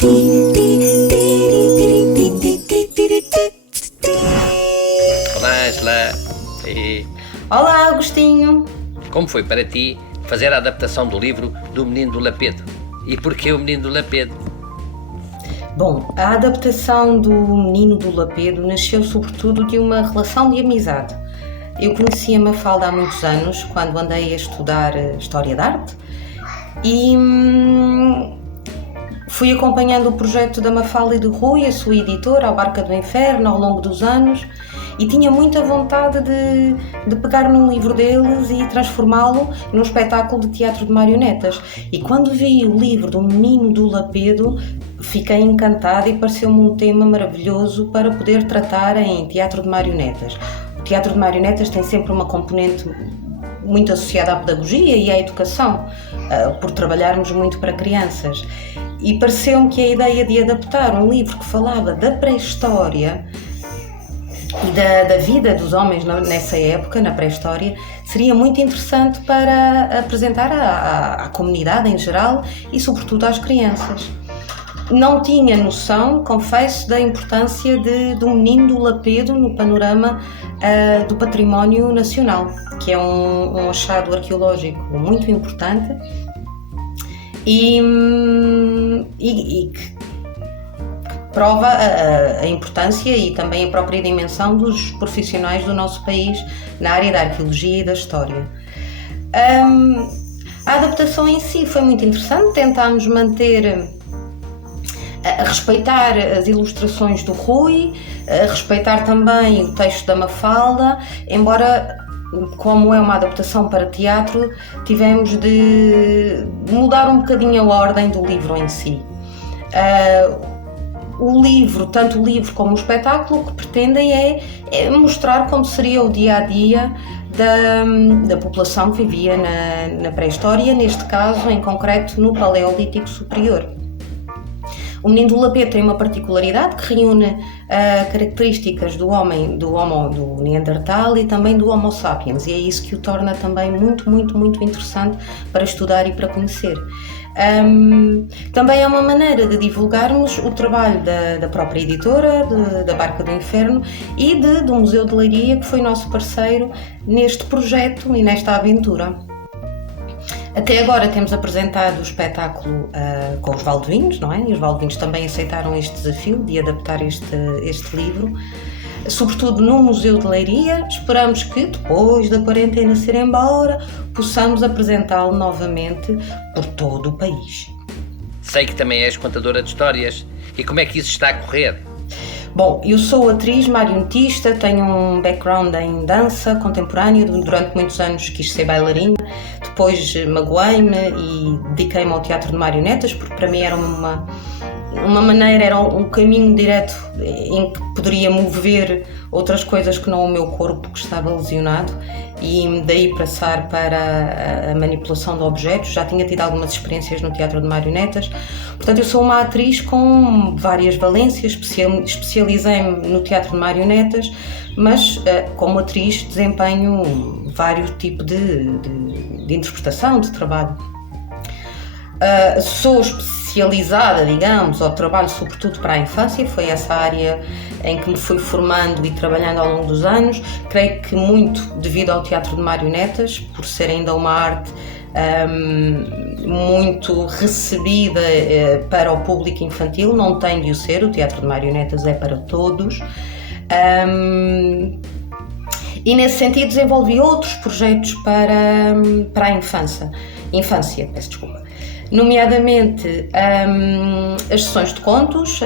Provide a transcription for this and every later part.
Olá, Angela. Olá, Agostinho. Como foi para ti fazer a adaptação do livro do Menino do Lapedo? E porquê o Menino do Lapedo? Bom, a adaptação do Menino do Lapedo nasceu sobretudo de uma relação de amizade. Eu conheci a Mafalda há muitos anos, quando andei a estudar História da Arte, e fui acompanhando o projeto da Mafalda e do Rui, a sua editora, a Barca do Inferno, ao longo dos anos, e tinha muita vontade de pegar num livro deles e transformá-lo num espetáculo de teatro de marionetas. E quando vi o livro do Menino do Lapedo, fiquei encantada e pareceu-me um tema maravilhoso para poder tratar em teatro de marionetas. O teatro de marionetas tem sempre uma componente muito associada à pedagogia e à educação, por trabalharmos muito para crianças. E pareceu-me que a ideia de adaptar um livro que falava da pré-história e da vida dos homens nessa época, na pré-história, seria muito interessante para apresentar à comunidade em geral e sobretudo às crianças. Não tinha noção, confesso, da importância do Menino do Lapedo no panorama do património nacional, que é um achado arqueológico muito importante e que prova a importância e também a própria dimensão dos profissionais do nosso país na área da arqueologia e da história. A adaptação em si foi muito interessante, tentámos respeitar as ilustrações do Rui, respeitar também o texto da Mafalda, embora, como é uma adaptação para teatro, tivemos de mudar um bocadinho a ordem do livro em si. O livro, tanto o livro como o espetáculo, o que pretendem é mostrar como seria o dia-a-dia da população que vivia na pré-história, neste caso, em concreto, no Paleolítico Superior. O Menino do Lapedo tem uma particularidade que reúne características do Neandertal e também do Homo sapiens, e é isso que o torna também muito, muito, muito interessante para estudar e para conhecer. Também é uma maneira de divulgarmos o trabalho da própria editora, da Barca do Inferno, e do Museu de Leiria, que foi nosso parceiro neste projeto e nesta aventura. Até agora temos apresentado o espetáculo com os valdovinos, não é? E os valdovinos também aceitaram este desafio de adaptar este livro, sobretudo no Museu de Leiria. Esperamos que, depois da quarentena ser embora, possamos apresentá-lo novamente por todo o país. Sei que também és contadora de histórias. E como é que isso está a correr? Bom, eu sou atriz, marionetista, tenho um background em dança contemporânea, durante muitos anos quis ser bailarina, depois magoei-me e dediquei-me ao teatro de marionetas, porque para mim era uma maneira, era um caminho direto em que poderia mover outras coisas que não o meu corpo, que estava lesionado, e daí passar para a manipulação de objetos. Já tinha tido algumas experiências no teatro de marionetas, portanto eu sou uma atriz com várias valências, especializei-me no teatro de marionetas, mas como atriz desempenho vários tipos de interpretação, de trabalho. Sou especializada, digamos, ou trabalho sobretudo para a infância, foi essa área em que me fui formando e trabalhando ao longo dos anos. Creio que muito devido ao teatro de marionetas, por ser ainda uma arte muito recebida para o público infantil, não tem de o ser, o teatro de marionetas é para todos. E nesse sentido desenvolvi outros projetos para a infância, peço desculpa. Nomeadamente as sessões de contos,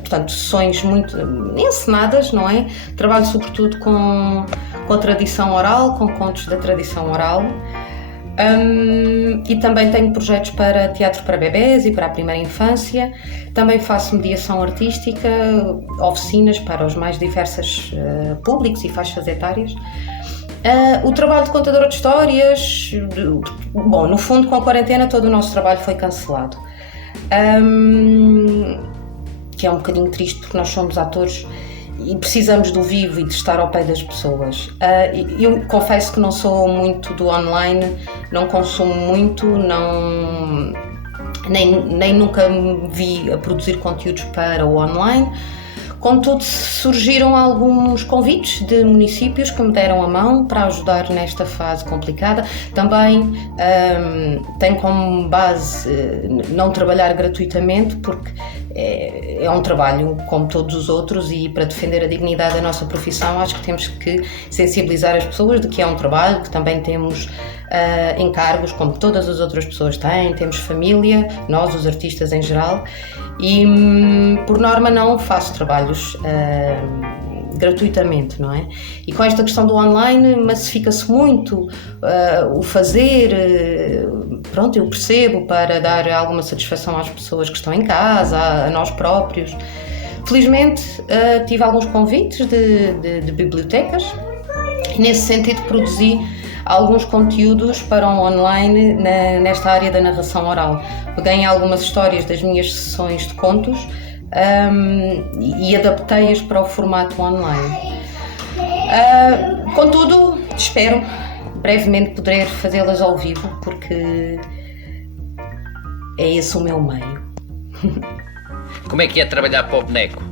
portanto sessões muito encenadas, não é? Trabalho sobretudo com a tradição oral, com contos da tradição oral, e também tenho projetos para teatro para bebés e para a primeira infância. Também faço mediação artística, oficinas para os mais diversos públicos e faixas etárias. O trabalho de contadora de histórias, bom, no fundo com a quarentena todo o nosso trabalho foi cancelado, que é um bocadinho triste porque nós somos atores e precisamos do vivo e de estar ao pé das pessoas. Eu confesso que não sou muito do online, não consumo muito, nem nunca me vi a produzir conteúdos para o online. Contudo, surgiram alguns convites de municípios que me deram a mão para ajudar nesta fase complicada. Também tenho como base não trabalhar gratuitamente, porque é um trabalho como todos os outros, e para defender a dignidade da nossa profissão acho que temos que sensibilizar as pessoas de que é um trabalho, que também temos encargos como todas as outras pessoas têm, temos família, nós os artistas em geral, e por norma não faço trabalhos gratuitamente, não é? E com esta questão do online massifica-se muito o fazer, pronto, eu percebo, para dar alguma satisfação às pessoas que estão em casa, a nós próprios. Felizmente tive alguns convites de bibliotecas e nesse sentido produzi alguns conteúdos para o online nesta área da narração oral. Peguei em algumas histórias das minhas sessões de contos e adaptei-as para o formato online. Contudo, espero brevemente poder fazê-las ao vivo, porque é esse o meu meio. Como é que é trabalhar para o boneco?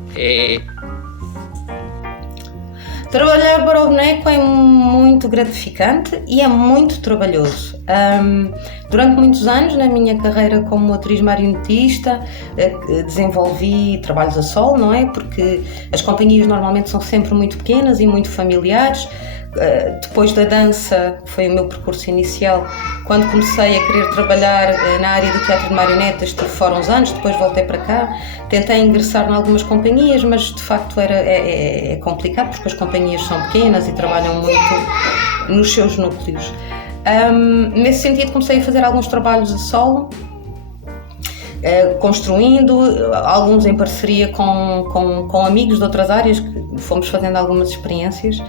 Trabalhar para o boneco é muito gratificante e é muito trabalhoso. Durante muitos anos, na minha carreira como atriz marionetista, desenvolvi trabalhos a solo, não é? Porque as companhias normalmente são sempre muito pequenas e muito familiares. Depois da dança, que foi o meu percurso inicial, quando comecei a querer trabalhar na área do teatro de marionetas, estive fora uns anos, depois voltei para cá, tentei ingressar em algumas companhias, mas de facto é complicado, porque as companhias são pequenas e trabalham muito nos seus núcleos. Nesse sentido, comecei a fazer alguns trabalhos a solo, construindo, alguns em parceria com amigos de outras áreas, que fomos fazendo algumas experiências.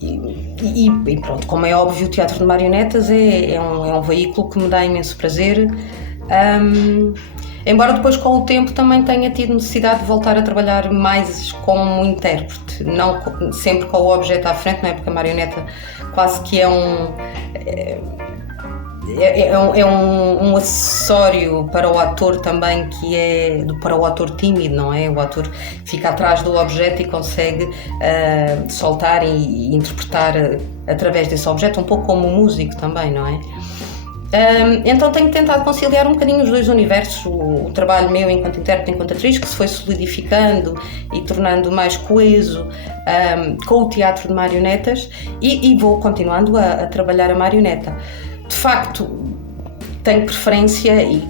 E pronto, como é óbvio, o teatro de marionetas é um veículo que me dá imenso prazer, embora depois com o tempo também tenha tido necessidade de voltar a trabalhar mais como intérprete, não sempre com o objeto à frente, não é? Porque a marioneta quase que é um acessório para o ator também, que é para o ator tímido, não é? O ator fica atrás do objeto e consegue soltar e interpretar através desse objeto, um pouco como o músico também, não é? Então tenho tentado conciliar um bocadinho os dois universos, o trabalho meu enquanto intérprete, enquanto atriz, que se foi solidificando e tornando mais coeso com o teatro de marionetas, e vou continuando a trabalhar a marioneta. De facto, tenho preferência, e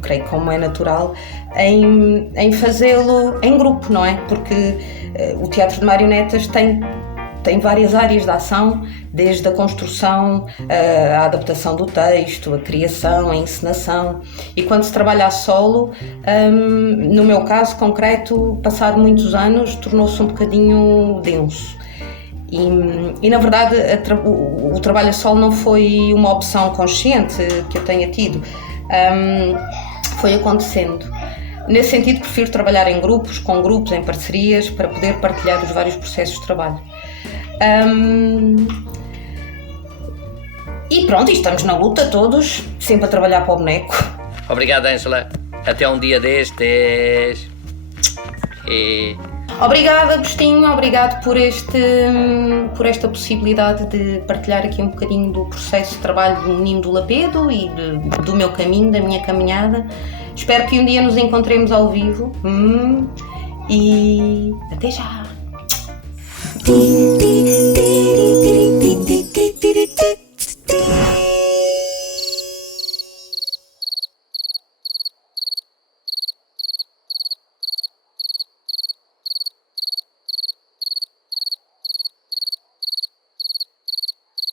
creio como é natural, em fazê-lo em grupo, não é? Porque o teatro de marionetas tem várias áreas de ação, desde a construção, a adaptação do texto, a criação, a encenação. E quando se trabalha a solo, no meu caso concreto, passado muitos anos, tornou-se um bocadinho denso. E na verdade o trabalho a solo não foi uma opção consciente que eu tenha tido, foi acontecendo. Nesse sentido, prefiro trabalhar em grupos, com grupos, em parcerias, para poder partilhar os vários processos de trabalho. E pronto, estamos na luta todos, sempre a trabalhar para o boneco. Obrigado, Ângela. Até um dia destes. Obrigada, Agostinho, obrigado por esta possibilidade de partilhar aqui um bocadinho do processo de trabalho do Menino do Lapedo e do meu caminho, da minha caminhada. Espero que um dia nos encontremos ao vivo. E até já!